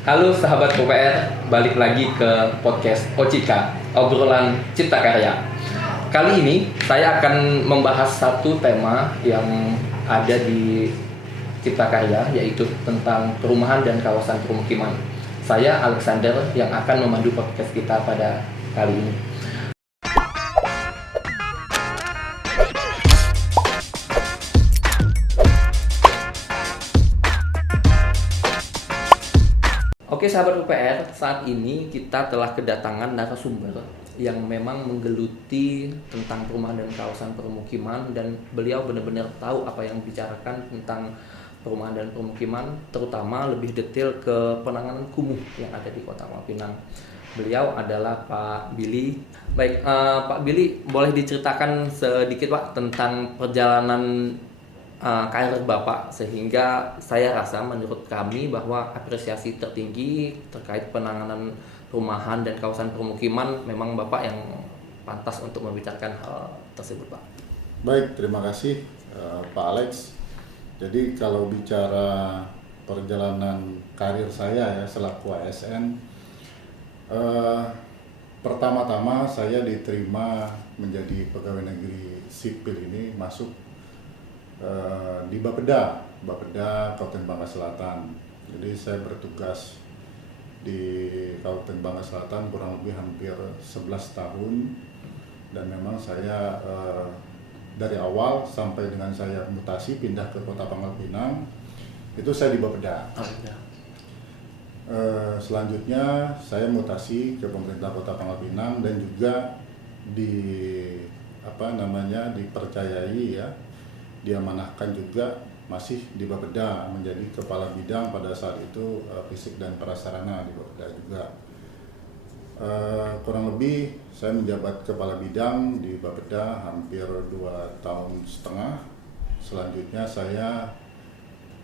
Halo sahabat UPR, balik lagi ke podcast Ocika, obrolan cipta karya. Kali ini saya akan membahas satu tema yang ada di cipta karya, yaitu tentang perumahan dan kawasan permukiman. Saya Alexander yang akan memandu podcast kita pada kali ini. Oke sahabat UPR, saat ini kita telah kedatangan narasumber yang memang menggeluti tentang perumahan dan kawasan permukiman, dan beliau benar-benar tahu apa yang dibicarakan tentang perumahan dan permukiman, terutama lebih detail ke penanganan kumuh yang ada di Kota Pinang. Beliau adalah Pak Billy. Baik, Pak Billy, boleh diceritakan sedikit Pak tentang perjalanan karir Bapak, sehingga saya rasa menurut kami bahwa apresiasi tertinggi terkait penanganan rumahan dan kawasan permukiman memang Bapak yang pantas untuk membicarakan hal tersebut, Pak. Baik, terima kasih Pak Alex. Jadi kalau bicara perjalanan karir saya ya selaku ASN, pertama-tama saya diterima menjadi pegawai negeri sipil ini masuk di Bapeda Kabupaten Bangka Selatan. Jadi saya bertugas di Kabupaten Bangka Selatan kurang lebih hampir 11 tahun, dan memang saya dari awal sampai dengan saya mutasi pindah ke Kota Pangkal Pinang itu saya di Bapeda. Selanjutnya saya mutasi ke pemerintah Kota Pangkal Pinang dan juga dipercayai ya, diamanahkan juga masih di Bapeda menjadi kepala bidang pada saat itu fisik dan prasarana di Bapeda juga. Kurang lebih saya menjabat kepala bidang di Bapeda hampir 2,5 tahun. Selanjutnya saya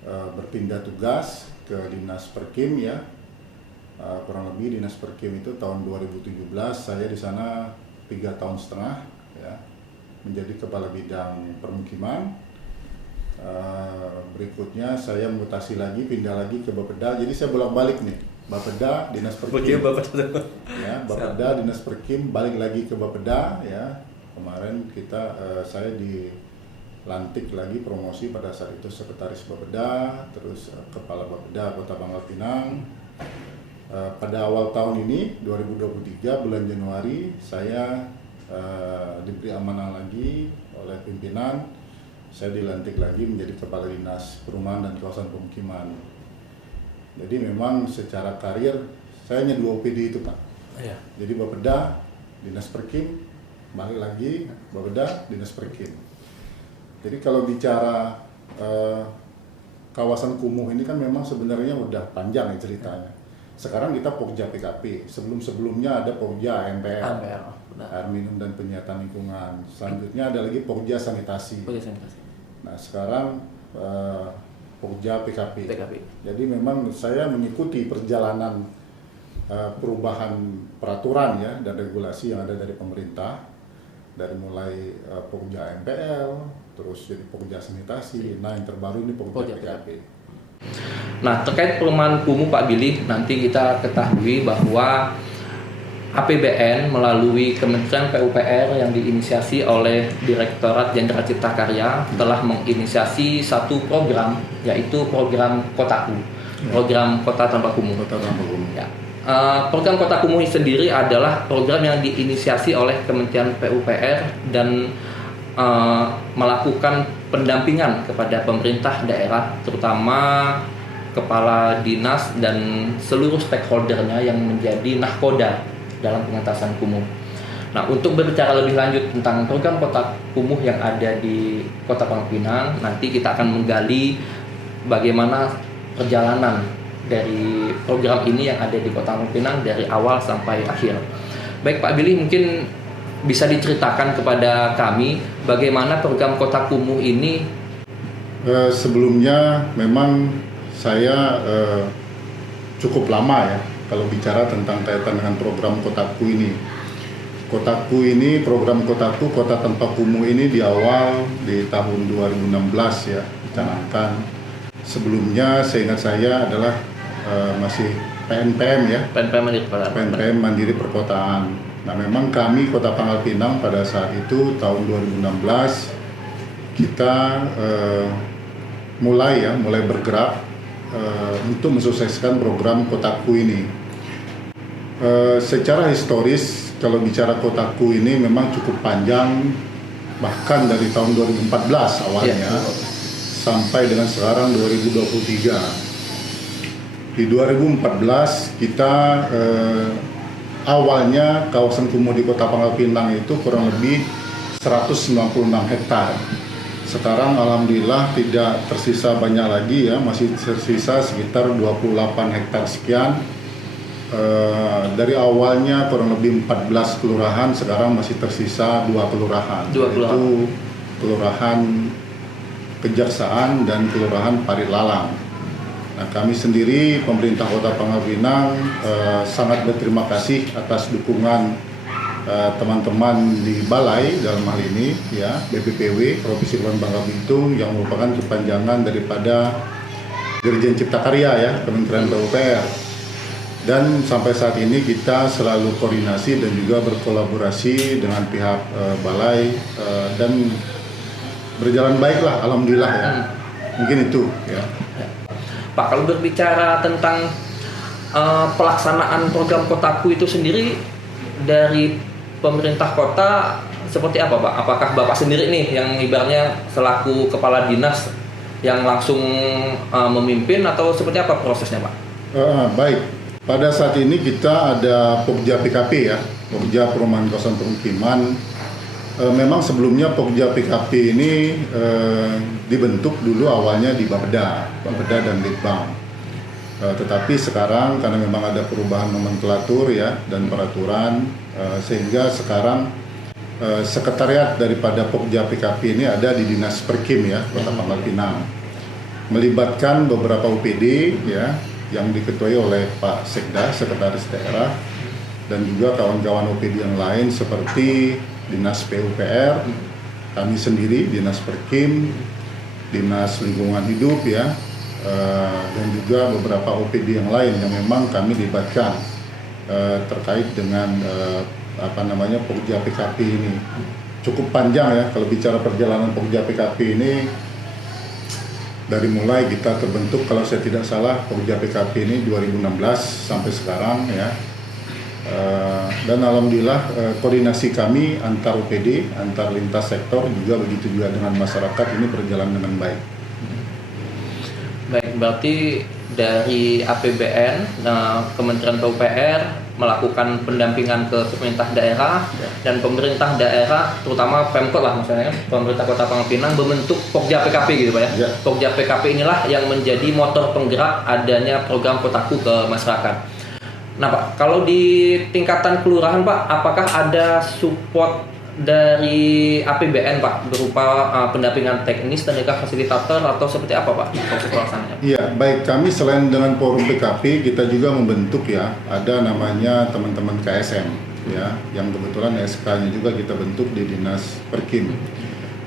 berpindah tugas ke Dinas Perkim ya. Kurang lebih Dinas Perkim itu tahun 2017 saya di sana 3,5 tahun ya, menjadi kepala bidang permukiman. Berikutnya saya mutasi lagi, pindah lagi ke Bapeda. Jadi saya bolak-balik nih, Bapeda, Dinas Perkim. Ya, Bapeda, Dinas Perkim, balik lagi ke Bapeda ya. Kemarin saya dilantik lagi promosi pada saat itu sekretaris Bapeda, terus kepala Bapeda Kota Pangkal Pinang. Pada awal tahun ini 2023 bulan Januari saya diberi amanah lagi oleh pimpinan. Saya dilantik lagi menjadi kepala dinas perumahan dan kawasan pemukiman. Jadi memang secara karir saya hanya 2 OPD itu Pak. Iya. Jadi Bapeda, Dinas Perkim, balik lagi Bapeda, Dinas Perkim. Jadi kalau bicara kawasan kumuh ini kan memang sebenarnya udah panjang ya ceritanya. Sekarang kita Pokja PKP, sebelumnya ada Pokja AMPL, air minum dan penyihatan lingkungan. Selanjutnya ada lagi Pokja Sanitasi. Nah sekarang Pokja PKP. Jadi memang saya mengikuti perjalanan perubahan peraturan ya dan regulasi yang ada dari pemerintah, dari mulai Pokja MPL, terus jadi Pokja Sanitasi. Nah yang terbaru ini Pokja PKP. Nah, terkait perumahan kumuh Pak Billy, nanti kita ketahui bahwa APBN melalui Kementerian PUPR yang diinisiasi oleh Direktorat Jenderal Cipta Karya telah menginisiasi satu program, yaitu program Kotaku, program Kota Tanpa Kumuh. Ya. Program Kota Kumuh sendiri adalah program yang diinisiasi oleh Kementerian PUPR dan melakukan pendampingan kepada pemerintah daerah, terutama kepala dinas dan seluruh stakeholdernya yang menjadi nahkoda dalam pengentasan kumuh. Nah, untuk berbicara lebih lanjut tentang program Kota Kumuh yang ada di Kota Pangkal Pinang, nanti kita akan menggali bagaimana perjalanan dari program ini yang ada di Kota Pangkal Pinang dari awal sampai akhir. Baik Pak Billy, mungkin bisa diceritakan kepada kami bagaimana program Kota Kumuh ini? Sebelumnya memang saya cukup lama ya kalau bicara tentang kaitan dengan program Kotaku ini. Kotaku ini, program Kotaku, Kota Tanpa Kumuh ini di awal di tahun 2016 ya dicanangkan. Sebelumnya seingat saya adalah masih PNPM ya. PNPM Mandiri Perkotaan. PNPM Mandiri Perkotaan. Nah, memang kami Kota Pangkal Pinang pada saat itu tahun 2016 kita mulai bergerak untuk mensukseskan program Kotaku ini. Secara historis kalau bicara Kotaku ini memang cukup panjang, bahkan dari tahun 2014 awalnya sampai dengan sekarang 2023. Di 2014 kita awalnya kawasan kumuh di Kota Pangkal Pinang itu kurang lebih 196 hektar. Sekarang alhamdulillah tidak tersisa banyak lagi ya, masih tersisa sekitar 28 hektar sekian. Dari awalnya kurang lebih 14 kelurahan, sekarang masih tersisa 2 kelurahan. Yaitu Kelurahan Kejaksaan dan Kelurahan Parilalang. Nah, kami sendiri pemerintah Kota Pangkal Pinang sangat berterima kasih atas dukungan teman-teman di Balai dalam hal ini ya, BPPW Provinsi Kepulauan Bangka Belitung yang merupakan kepanjangan daripada Dirjen Cipta Karya ya, Kementerian PUPR. Dan sampai saat ini kita selalu koordinasi dan juga berkolaborasi dengan pihak Balai dan berjalan baiklah alhamdulillah ya. Mungkin itu ya. Pak, kalau berbicara tentang pelaksanaan program Kotaku itu sendiri dari pemerintah kota seperti apa, Pak? Apakah Bapak sendiri nih yang ibaratnya selaku kepala dinas yang langsung memimpin atau seperti apa prosesnya, Pak? Baik, pada saat ini kita ada Pokja PKP ya, Pokja Perumahan Kawasan Permukiman. Memang sebelumnya Pokja PKP ini dibentuk dulu awalnya di Bapeda dan Litbang. Tetapi sekarang karena memang ada perubahan nomenklatur ya dan peraturan, sehingga sekarang sekretariat daripada Pokja PKP ini ada di Dinas Perkim ya, Kota Pangkal Pinang. Melibatkan beberapa UPD ya yang diketuai oleh Pak Sekda, Sekretaris Daerah, dan juga kawan-kawan UPD yang lain seperti Dinas PUPR, kami sendiri, Dinas Perkim, Dinas Lingkungan Hidup ya, dan juga beberapa OPD yang lain yang memang kami libatkan terkait dengan Pokja PKP ini. Cukup panjang ya kalau bicara perjalanan Pokja PKP ini, dari mulai kita terbentuk kalau saya tidak salah Pokja PKP ini 2016 sampai sekarang ya. Dan alhamdulillah koordinasi kami antar UPD, antar lintas sektor juga begitu juga dengan masyarakat ini berjalan dengan baik. Baik, berarti dari APBN, Kementerian PUPR melakukan pendampingan ke pemerintah daerah dan pemerintah daerah, terutama Pemkot lah misalnya, pemerintah Kota Pangkal Pinang membentuk Pokja PKP gitu Pak ya. Pokja PKP inilah yang menjadi motor penggerak adanya program Kotaku ke masyarakat. Nah Pak, kalau di tingkatan kelurahan Pak, apakah ada support dari APBN Pak berupa pendampingan teknis dan juga fasilitator atau seperti apa Pak proses pelaksanaannya? Iya, baik, kami selain dengan forum PKP kita juga membentuk ya, ada namanya teman-teman KSM ya, yang kebetulan SK-nya juga kita bentuk di Dinas Perkim.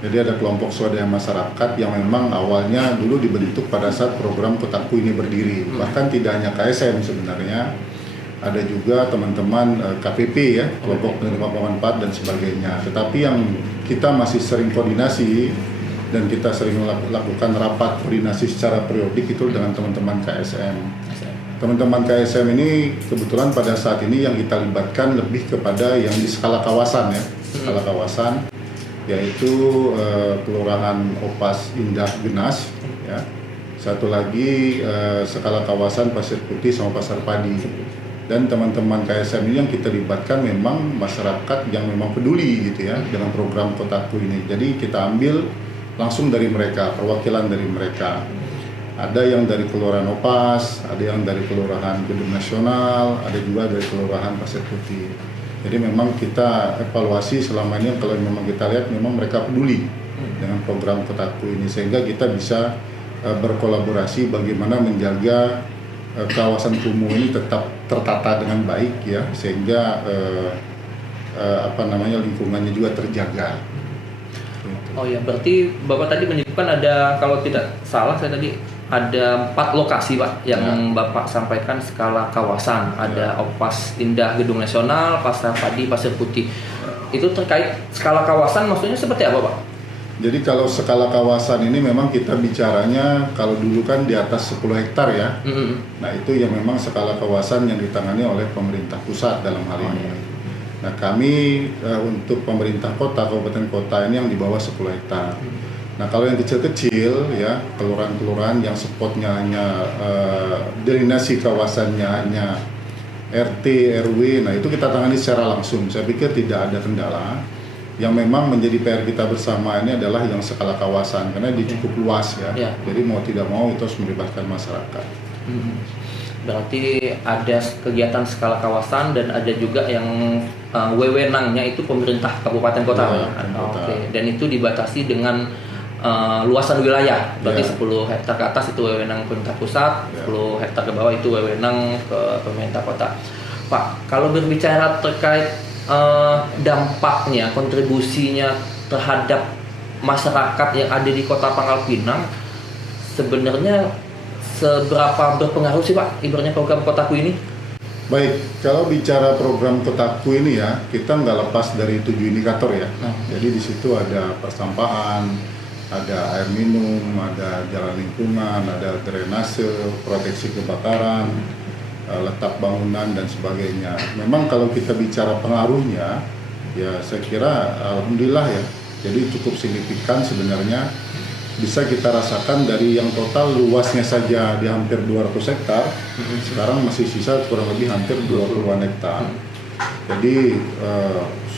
Jadi ada kelompok swadaya masyarakat yang memang awalnya dulu dibentuk pada saat program Kotaku ini berdiri. Bahkan tidak hanya KSM sebenarnya, ada juga teman-teman KPP ya, kelompok penerima pemanfaat dan sebagainya. Tetapi yang kita masih sering koordinasi dan kita sering lakukan rapat koordinasi secara periodik itu dengan teman-teman KSM. Teman-teman KSM ini kebetulan pada saat ini yang kita libatkan lebih kepada yang di skala kawasan ya, skala kawasan, yaitu Kelurahan Opas Indah Genas ya. Satu lagi skala kawasan Pasir Putih sama Pasar Padi. Dan teman-teman KSM ini yang kita libatkan memang masyarakat yang memang peduli gitu ya dengan program Kotaku ini. Jadi kita ambil langsung dari mereka, perwakilan dari mereka. Ada yang dari Kelurahan Opas, ada yang dari Kelurahan Gedung Nasional, ada juga dari Kelurahan Pasir Putih. Jadi memang kita evaluasi selama ini kalau memang kita lihat memang mereka peduli dengan program Kotaku ini, sehingga kita bisa berkolaborasi bagaimana menjaga kawasan kumuh ini tetap tertata dengan baik ya, sehingga lingkungannya juga terjaga. Oh ya, berarti Bapak tadi menyebutkan ada, kalau tidak salah saya tadi ada 4 lokasi Pak yang Bapak sampaikan skala kawasan. Ada Opas Indah Gedung Nasional, Pasar Padi, Pasir Putih. Itu terkait skala kawasan maksudnya seperti apa Pak? Jadi kalau skala kawasan ini memang kita bicaranya kalau dulu kan di atas 10 hektar ya. Nah itu yang memang skala kawasan yang ditangani oleh pemerintah pusat dalam hal ini. Nah kami untuk pemerintah kota, kabupaten kota ini yang di bawah 10 hektar. Nah kalau yang kecil-kecil ya, kelurahan-kelurahan yang spotnya hanya drenase kawasannya hanya RT, RW, nah itu kita tangani secara langsung. Saya pikir tidak ada kendala. Yang memang menjadi PR kita bersama ini adalah yang skala kawasan karena dia cukup luas ya. Jadi mau tidak mau itu harus melibatkan masyarakat. Berarti ada kegiatan skala kawasan dan ada juga yang wewenangnya itu pemerintah kabupaten kota. Dan itu dibatasi dengan luasan wilayah. Berarti 10 hektar ke atas itu wewenang pemerintah pusat, 10 hektar ke bawah itu wewenang ke pemerintah kota. Pak, kalau berbicara terkait dampaknya, kontribusinya terhadap masyarakat yang ada di Kota Pangkal Pinang, sebenarnya seberapa berpengaruh sih Pak ibaratnya program Kotaku ini? Baik, kalau bicara program Kotaku ini ya, kita nggak lepas dari 7 indikator ya. Jadi di situ ada persampahan, ada air minum, ada jalan lingkungan, ada drainase, proteksi kebakaran, letak bangunan dan sebagainya. Memang kalau kita bicara pengaruhnya, ya saya kira alhamdulillah ya. Jadi cukup signifikan sebenarnya, bisa kita rasakan dari yang total luasnya saja di hampir 200 hektar, sekarang masih sisa kurang lebih hampir 20-an hektar. Jadi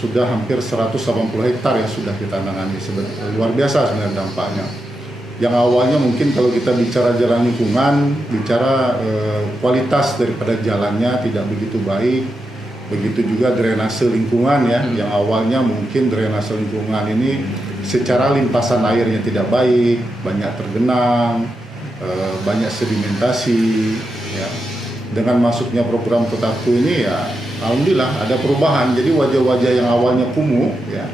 sudah hampir 180 hektar yang sudah kita tangani. Luar biasa sebenarnya dampaknya. Yang awalnya mungkin kalau kita bicara jalan lingkungan, bicara kualitas daripada jalannya tidak begitu baik. Begitu juga drainase lingkungan ya, yang awalnya mungkin drainase lingkungan ini secara limpasan airnya tidak baik, banyak tergenang, banyak sedimentasi. Ya. Dengan masuknya program Kotaku ini ya, alhamdulillah ada perubahan. Jadi wajah-wajah yang awalnya kumuh ya,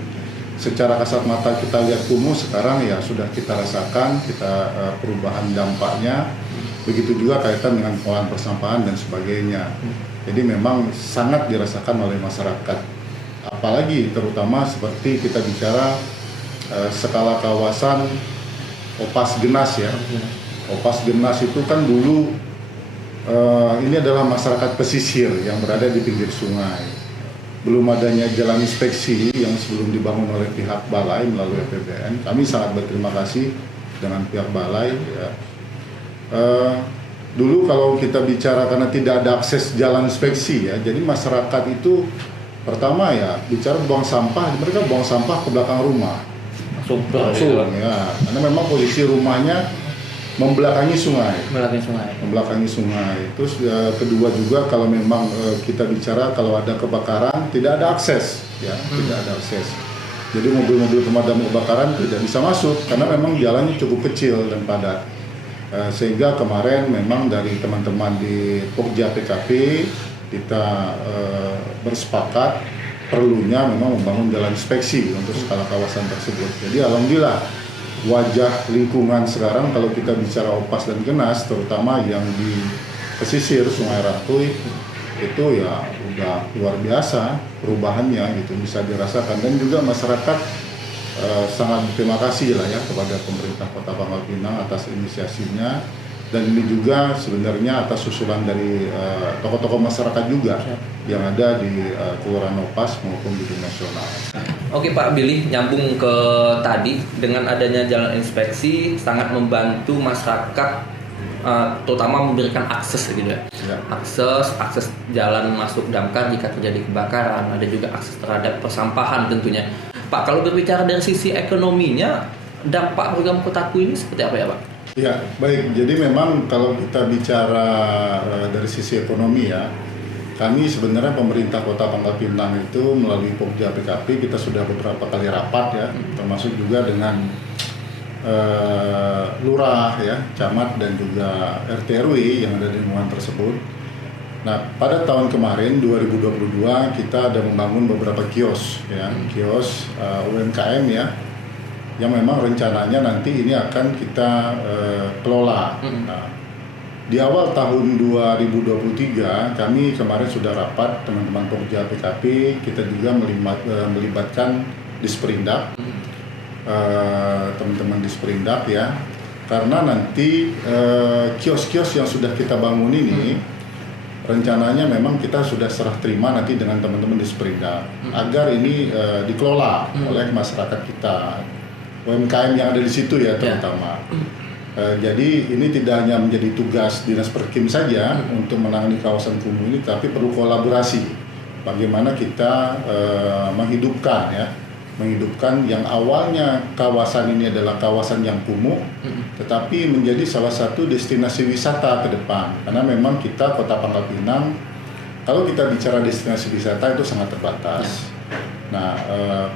secara kasat mata kita lihat kumuh, sekarang ya sudah kita rasakan perubahan dampaknya. Begitu juga kaitan dengan pengolahan persampahan dan sebagainya. Jadi memang sangat dirasakan oleh masyarakat. Apalagi terutama seperti kita bicara skala kawasan Opas Genas ya. Opas Genas itu kan dulu ini adalah masyarakat pesisir yang berada di pinggir sungai. Belum adanya jalan inspeksi yang sebelum dibangun oleh pihak balai melalui APBN, kami sangat berterima kasih dengan pihak balai ya. Dulu kalau kita bicara karena tidak ada akses jalan inspeksi ya, jadi masyarakat itu pertama ya bicara buang sampah, mereka buang sampah ke belakang rumah langsung ya, karena memang posisi rumahnya membelakangi sungai. Terus kedua juga kalau memang kita bicara kalau ada kebakaran tidak ada akses ya, tidak ada akses. Jadi mobil-mobil pemadam kebakaran tidak bisa masuk karena memang jalannya cukup kecil dan padat. Sehingga kemarin memang dari teman-teman di Pokja PKP kita bersepakat perlunya memang membangun jalan inspeksi untuk skala kawasan tersebut. Jadi alhamdulillah wajah lingkungan sekarang kalau kita bicara Opas dan Genas, terutama yang di pesisir Sungai Ratuy itu ya udah luar biasa perubahannya gitu, bisa dirasakan. Dan juga masyarakat sangat berterima kasih lah ya kepada pemerintah Kota Pangkal Pinang atas inisiasinya, dan ini juga sebenarnya atas usulan dari tokoh-tokoh masyarakat juga yang ada di Kelurahan Opas maupun di nasional. Oke Pak Billy, nyambung ke tadi, dengan adanya jalan inspeksi sangat membantu masyarakat, terutama memberikan akses gitu ya. Akses jalan masuk damkar jika terjadi kebakaran, ada juga akses terhadap persampahan tentunya. Pak, kalau berbicara dari sisi ekonominya, dampak program Kotaku ini seperti apa ya Pak? Ya, baik. Jadi memang kalau kita bicara dari sisi ekonomi ya, kami sebenarnya pemerintah Kota Pangkal Pinang itu melalui Pokja PKP kita sudah beberapa kali rapat ya, termasuk juga dengan lurah ya, camat dan juga RT RW yang ada di lingkungan tersebut. Nah, pada tahun kemarin 2022 kita ada membangun beberapa kios ya, kios UMKM ya, yang memang rencananya nanti ini akan kita kelola. Nah, di awal tahun 2023 kami kemarin sudah rapat teman-teman Pokja PKP, kita juga melibatkan Disperindak, teman-teman Disperindak ya, karena nanti kios-kios yang sudah kita bangun ini rencananya memang kita sudah serah terima nanti dengan teman-teman Disperindak agar ini dikelola oleh masyarakat kita, UMKM yang ada di situ ya terutama. Jadi ini tidak hanya menjadi tugas Dinas Perkim saja untuk menangani kawasan kumuh ini, tapi perlu kolaborasi. Bagaimana kita menghidupkan yang awalnya kawasan ini adalah kawasan yang kumuh, tetapi menjadi salah satu destinasi wisata ke depan. Karena memang kita Kota Pangkal Pinang, kalau kita bicara destinasi wisata itu sangat terbatas. Nah,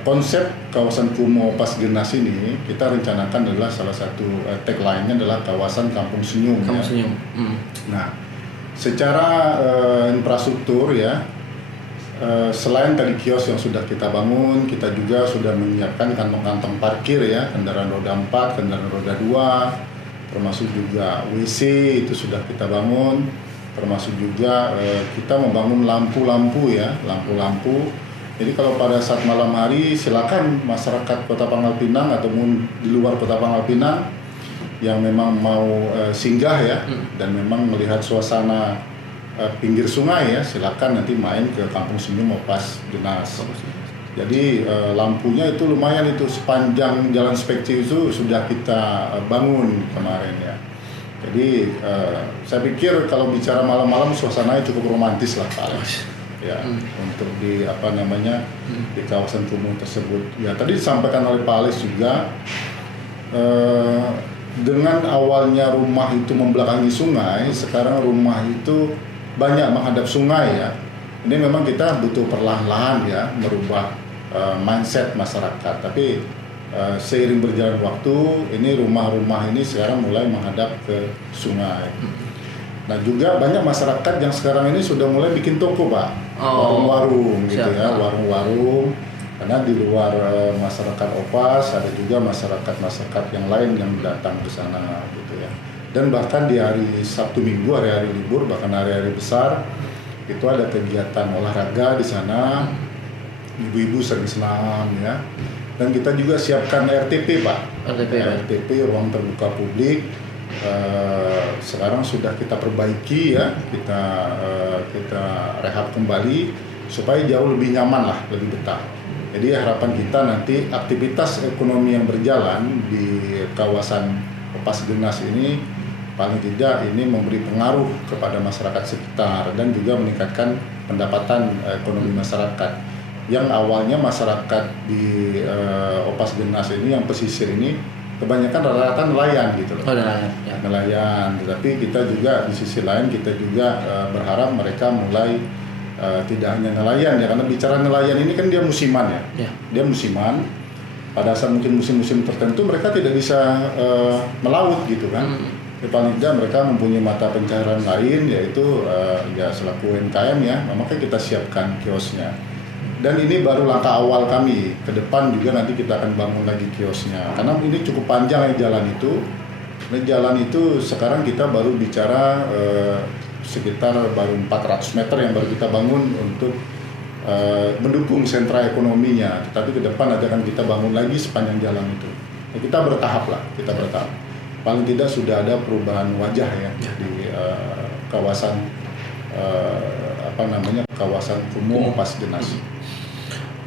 konsep kawasan kumuh Pas Genas ini kita rencanakan adalah salah satu tagline-nya adalah kawasan Kampung Senyum. Kampung Senyum. Nah, secara infrastruktur ya, selain tadi kios yang sudah kita bangun, kita juga sudah menyiapkan kantong-kantong parkir ya, kendaraan roda 4, kendaraan roda 2, termasuk juga WC itu sudah kita bangun, termasuk juga kita membangun lampu-lampu ya, lampu-lampu. Jadi kalau pada saat malam hari silakan masyarakat Kota Pangkal Pinang ataupun di luar Kota Pangkal Pinang yang memang mau singgah ya dan memang melihat suasana pinggir sungai ya, silakan nanti main ke Kampung Senyum Pas Genas. Jadi lampunya itu lumayan, itu sepanjang jalan Spekti itu sudah kita bangun kemarin ya. Jadi saya pikir kalau bicara malam-malam suasananya cukup romantis lah Pak Alex. Ya, untuk di di kawasan kumuh tersebut. Ya, tadi disampaikan oleh Pak Alex juga dengan awalnya rumah itu membelakangi sungai, sekarang rumah itu banyak menghadap sungai ya. Ini memang kita butuh perlahan-lahan ya merubah mindset masyarakat. Tapi seiring berjalan waktu, ini rumah-rumah ini sekarang mulai menghadap ke sungai. Nah, juga banyak masyarakat yang sekarang ini sudah mulai bikin toko Pak, warung-warung gitu ya, warung-warung. Karena di luar masyarakat Opas ada juga masyarakat yang lain yang datang ke sana gitu ya. Dan bahkan di hari Sabtu Minggu, hari-hari libur, bahkan hari-hari besar itu ada kegiatan olahraga di sana. Ibu-ibu sering senam ya. Dan kita juga siapkan RTP Pak. RTP ruang terbuka publik. Sekarang sudah kita perbaiki ya, kita rehab kembali supaya jauh lebih nyaman lah, lebih betah. Jadi harapan kita nanti aktivitas ekonomi yang berjalan di kawasan Pas Genas ini paling tidak ini memberi pengaruh kepada masyarakat sekitar dan juga meningkatkan pendapatan ekonomi masyarakat. Yang awalnya masyarakat di Pas Genas ini yang pesisir ini kebanyakan rata-rata nelayan gitu loh. Nelayan. Tetapi kita juga di sisi lain kita juga berharap mereka mulai tidak hanya nelayan ya, karena bicara nelayan ini kan dia musiman ya. Dia musiman. Pada saat mungkin musim-musim tertentu mereka tidak bisa melaut gitu kan. Paling tidak mereka mempunyai mata pencaharian lain, yaitu ya selaku UMKM ya, maka kita siapkan kiosnya. Dan ini baru langkah awal kami. Ke depan juga nanti kita akan bangun lagi kiosnya. Karena ini cukup panjang ya jalan itu. Nah, jalan itu sekarang kita baru bicara sekitar baru 400 meter yang baru kita bangun untuk mendukung sentra ekonominya. Tetapi ke depan akan kita bangun lagi sepanjang jalan itu. Nah, kita bertahap lah, kita bertahap. Paling tidak sudah ada perubahan wajah ya di kawasan kawasan kumuh Pas Genas.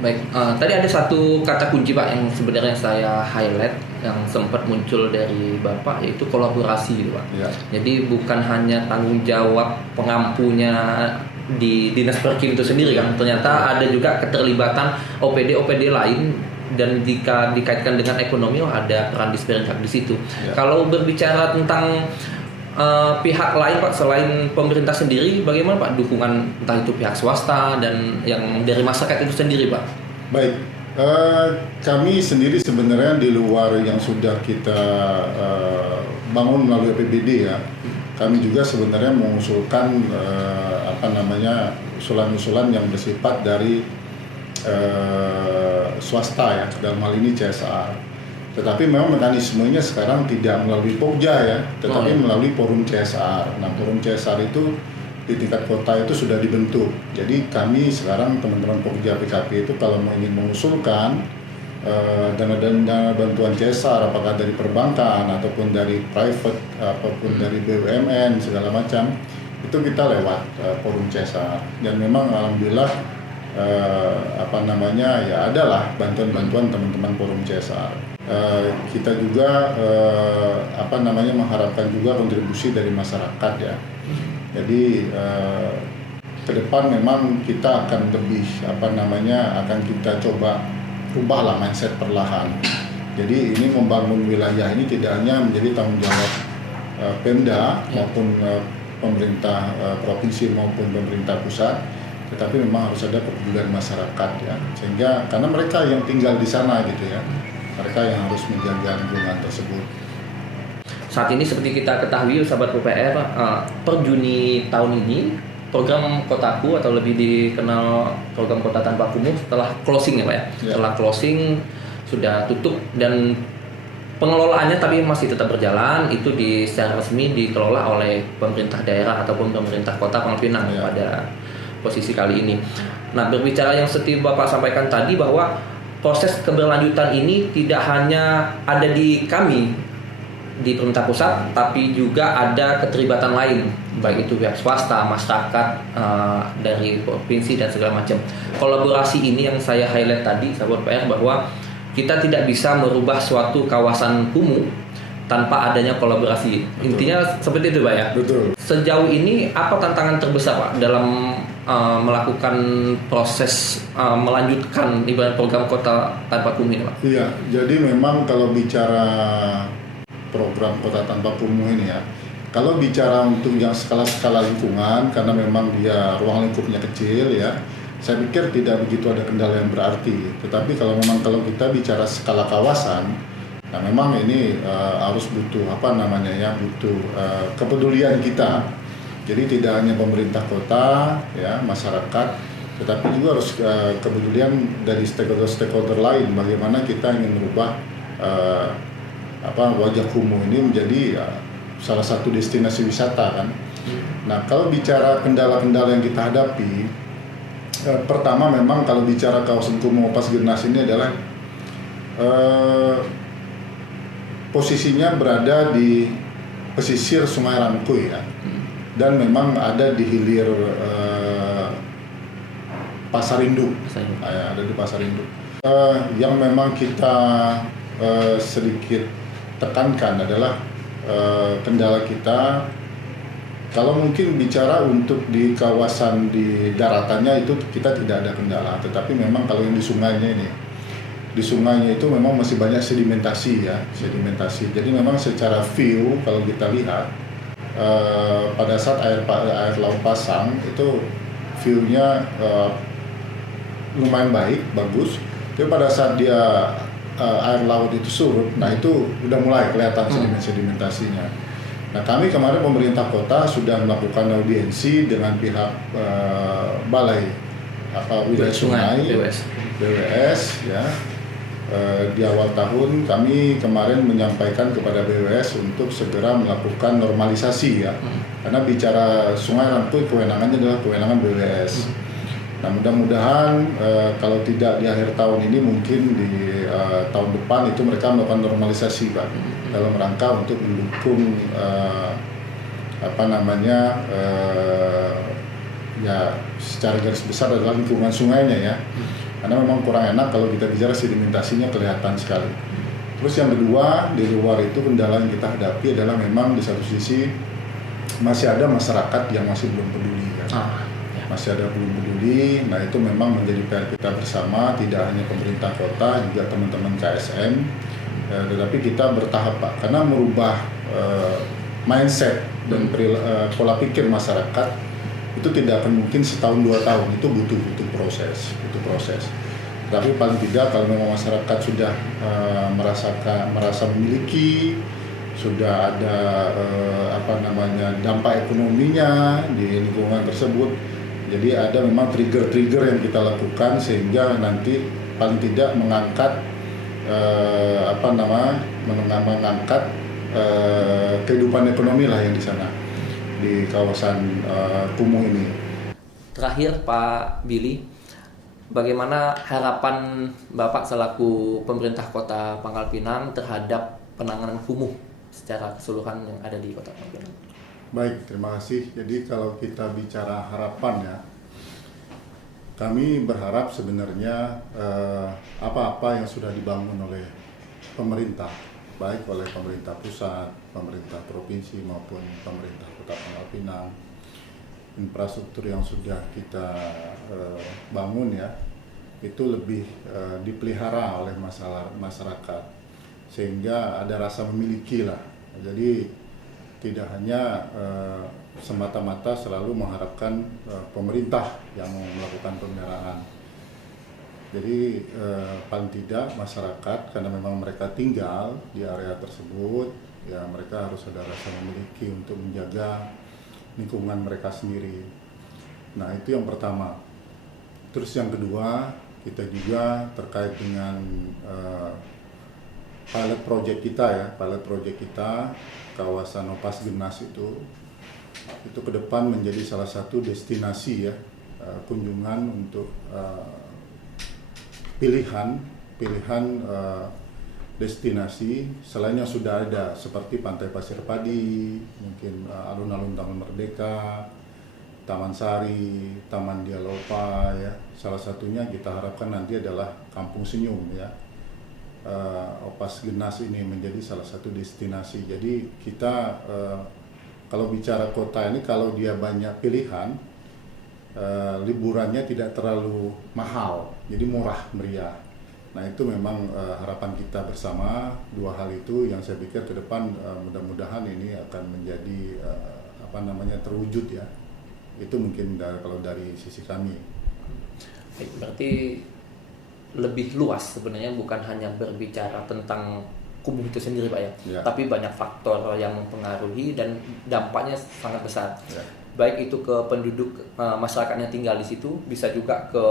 Baik, tadi ada satu kata kunci Pak yang sebenarnya saya highlight yang sempat muncul dari Bapak, yaitu kolaborasi gitu Pak. Ya. Jadi bukan hanya tanggung jawab pengampunya di Dinas Perkim itu sendiri kan, ternyata ada juga keterlibatan OPD lain, dan jika dikaitkan dengan ekonomi ada peran Disperindak di situ. Ya. Kalau berbicara tentang pihak lain Pak selain pemerintah sendiri, bagaimana Pak dukungan entah itu pihak swasta dan yang dari masyarakat itu sendiri Pak? Baik, kami sendiri sebenarnya di luar yang sudah kita bangun melalui APBD ya, kami juga sebenarnya mengusulkan usulan-usulan yang bersifat dari swasta ya, dalam hal ini CSR. Tetapi memang mekanismenya sekarang tidak melalui Pokja ya, tetapi melalui forum CSR. Nah, forum CSR itu di tingkat kota itu sudah dibentuk. Jadi kami sekarang teman-teman Pokja PKP itu kalau ingin mengusulkan dana bantuan CSR, apakah dari perbankan ataupun dari private ataupun dari BUMN segala macam, itu kita lewat forum CSR. Dan memang alhamdulillah ya adalah bantuan-bantuan teman-teman forum CSR. Kita juga mengharapkan juga kontribusi dari masyarakat ya. Jadi ke depan memang kita akan lebih akan kita coba rubahlah mindset perlahan. Jadi ini membangun wilayah ini tidak hanya menjadi tanggung jawab Pemda maupun pemerintah provinsi maupun pemerintah pusat, tetapi memang harus ada kepedulian masyarakat ya. Sehingga karena mereka yang tinggal di sana gitu ya, mereka yang harus menjaga lingkungan tersebut. Saat ini seperti kita ketahui sahabat UPR, per Juni tahun ini program Kotaku atau lebih dikenal program Kota Tanpa Kumuh setelah closing ya Pak ya. Setelah closing sudah tutup dan pengelolaannya tapi masih tetap berjalan, itu secara resmi dikelola oleh pemerintah daerah ataupun pemerintah Kota Pangkal Pinang pada posisi kali ini. Nah, berbicara yang seperti Bapak sampaikan tadi bahwa proses keberlanjutan ini tidak hanya ada di kami di pemerintah pusat, tapi juga ada keterlibatan lain, baik itu pihak swasta, masyarakat, dari provinsi dan segala macam. Kolaborasi ini yang saya highlight tadi, sahabat PR, bahwa kita tidak bisa merubah suatu kawasan kumuh tanpa adanya kolaborasi. Betul. Intinya seperti itu Pak ya? Betul. Sejauh ini apa tantangan terbesar Pak dalam melakukan proses melanjutkan ibarat program Kota Tanpa Kumuh ini Pak? Iya, jadi memang kalau bicara program Kota Tanpa Kumuh ini ya, kalau bicara untuk yang skala lingkungan, karena memang dia ruang lingkupnya kecil ya, saya pikir tidak begitu ada kendala yang berarti. Tetapi kalau kita bicara skala kawasan, nah memang ini harus butuh butuh kepedulian kita. Jadi tidak hanya pemerintah kota ya, masyarakat, tetapi juga harus kepedulian dari stakeholder lain. Bagaimana kita ingin merubah wajah kumuh ini menjadi salah satu destinasi wisata kan. Nah, kalau bicara kendala-kendala yang kita hadapi, pertama memang kalau bicara kawasan kumuh Pasgirnas ini adalah posisinya berada di pesisir Sungai Rangkuy ya, dan memang ada di hilir Pasar Induk, ada di Pasar Induk. Yang memang kita sedikit tekankan adalah kendala kita, kalau mungkin bicara untuk di kawasan di daratannya itu kita tidak ada kendala, tetapi memang kalau yang di sungainya itu memang masih banyak sedimentasi. Jadi memang secara view kalau kita lihat pada saat air laut pasang itu view-nya lumayan bagus. Tapi pada saat dia air laut itu surut, nah itu udah mulai kelihatan sedimentasinya. Nah, kami kemarin pemerintah kota sudah melakukan audiensi dengan pihak Balai Wilayah Sungai BWS ya. Di awal tahun kami kemarin menyampaikan kepada BWS untuk segera melakukan normalisasi ya. Karena bicara Sungai Rangkuy kewenangannya adalah kewenangan BWS. Nah, mudah-mudahan kalau tidak di akhir tahun ini, mungkin di tahun depan itu mereka melakukan normalisasi Pak, dalam rangka untuk mendukung secara garis besar adalah lingkungan sungainya ya. Karena memang kurang enak kalau kita bicara sedimentasinya kelihatan sekali. Terus yang kedua, di luar itu kendala yang kita hadapi adalah memang di satu sisi masih ada masyarakat yang masih belum peduli kan. Masih ada belum peduli. Nah, itu memang menjadi PR kita bersama, tidak hanya pemerintah kota, juga teman-teman KSN. Tetapi kita bertahap Pak, karena merubah mindset dan pola pikir masyarakat itu tidak akan mungkin setahun 2 tahun, itu butuh proses. Tapi paling tidak kalau memang masyarakat sudah merasa memiliki, sudah ada dampak ekonominya di lingkungan tersebut. Jadi ada memang trigger yang kita lakukan sehingga nanti paling tidak mengangkat mengangkat kehidupan ekonomi lah yang di sana di kawasan kumuh ini. Terakhir Pak Billy, bagaimana harapan Bapak selaku pemerintah Kota Pangkal Pinang terhadap penanganan kumuh secara keseluruhan yang ada di Kota Pangkal Pinang? Baik, terima kasih. Jadi kalau kita bicara harapan ya, kami berharap sebenarnya apa-apa yang sudah dibangun oleh pemerintah, baik oleh pemerintah pusat, pemerintah provinsi maupun pemerintah Kota Pangkal Pinang, infrastruktur yang sudah kita bangun ya, itu lebih dipelihara oleh masyarakat sehingga ada rasa memiliki lah. Jadi tidak hanya semata-mata selalu mengharapkan pemerintah yang melakukan pemeliharaan. Jadi paling tidak masyarakat, karena memang mereka tinggal di area tersebut, ya mereka harus ada rasa memiliki untuk menjaga lingkungan mereka sendiri. Nah itu yang pertama. Terus yang kedua, kita juga terkait dengan pilot project kita kawasan Opas Genas itu ke depan menjadi salah satu destinasi ya, kunjungan untuk pilihan destinasi selain yang sudah ada seperti Pantai Pasir Padi, mungkin alun-alun Taman Merdeka, Taman Sari, Taman Dialopa ya. Salah satunya kita harapkan nanti adalah Kampung Senyum ya. Opas Genas ini menjadi salah satu destinasi. Jadi kita kalau bicara kota ini, kalau dia banyak pilihan, liburannya tidak terlalu mahal, jadi murah meriah. Nah itu memang harapan kita bersama, dua hal itu yang saya pikir ke depan mudah-mudahan ini akan menjadi terwujud ya. Itu mungkin kalau dari sisi kami. Berarti lebih luas sebenarnya, bukan hanya berbicara tentang kumuh itu sendiri Pak ya, tapi banyak faktor yang mempengaruhi dan dampaknya sangat besar. Baik itu ke penduduk masyarakat yang tinggal di situ, bisa juga ke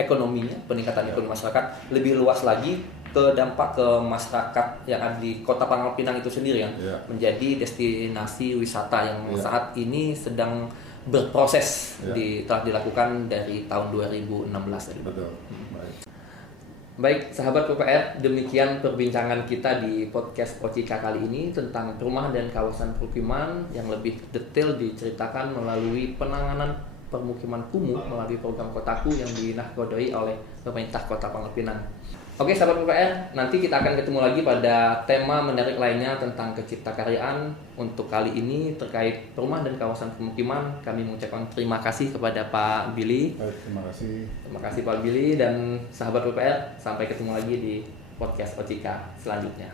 ekonominya, peningkatan ekonomi masyarakat, lebih luas lagi ke dampak ke masyarakat yang ada di Kota Pangkal Pinang itu sendiri kan, menjadi destinasi wisata yang saat ini sedang berproses telah dilakukan dari tahun 2016 tadi. Betul. Baik, sahabat PPR, demikian perbincangan kita di podcast OCK kali ini tentang perumahan dan kawasan permukiman yang lebih detail diceritakan melalui penanganan permukiman kumuh melalui program Kotaku yang dinahkodai oleh pemerintah Kota Pangkal Pinang. Oke sahabat PPR, nanti kita akan ketemu lagi pada tema menarik lainnya tentang keciptakaryaan. Untuk kali ini terkait perumahan dan kawasan permukiman, kami mengucapkan terima kasih kepada Pak Billy. Terima kasih. Terima kasih Pak Billy dan sahabat PPR. Sampai ketemu lagi di podcast OCK selanjutnya.